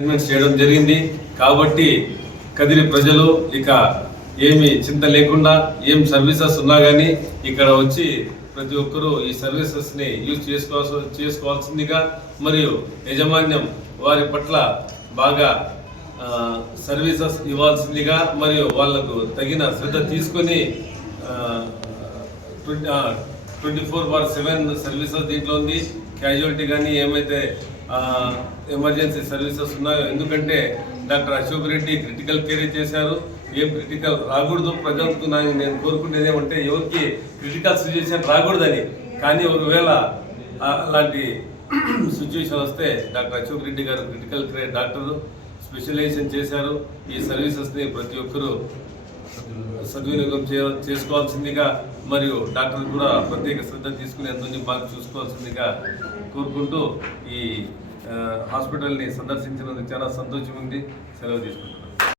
చేయడం జరిగింది. కాబట్టి కదిరి ప్రజలు ఇక ఏమి చింత లేకుండా ఏం సర్వీసెస్ ఉన్నా కానీ ఇక్కడ వచ్చి ప్రతి ఒక్కరూ ఈ సర్వీసెస్ని యూజ్ చేసుకోవాల్సిందిగా మరియు యాజమాన్యం వారి పట్ల బాగా సర్వీసెస్ ఇవ్వాల్సిందిగా మరియు వాళ్లకు తగిన శ్రద్ధ తీసుకొని 24/7 సర్వీసెస్ దీంట్లో ఉంది. క్యాజువాలిటీ కానీ ఏమైతే ఎమర్జెన్సీ సర్వీసెస్ ఉన్నాయో, ఎందుకంటే doctor Ashok Reddy critical care చేశారు. ఏం క్రిటికల్ రాకూడదు ప్రజలకు నేను కోరుకునేది ఏమంటే ఎవరికి క్రిటికల్ సిచ్యువేషన్ రాకూడదని. కానీ ఒకవేళ అలాంటి సిచ్యువేషన్ వస్తే డాక్టర్ అశోక్ రెడ్డి గారు క్రిటికల్ కేర్ డాక్టరు స్పెషలైజేషన్ చేశారు. ఈ సర్వీసెస్ని ప్రతి ఒక్కరూ సద్వినియోగం చేసుకోవాల్సిందిగా మరియు డాక్టర్లు కూడా ప్రత్యేక శ్రద్ధ తీసుకుని ఎంతో బాగా చూసుకోవాల్సిందిగా కోరుకుంటూ ఈ హాస్పిటల్ని సందర్శించినందుకు చాలా సంతోషం ఉంది. సెలవు తీసుకుంటున్నాను.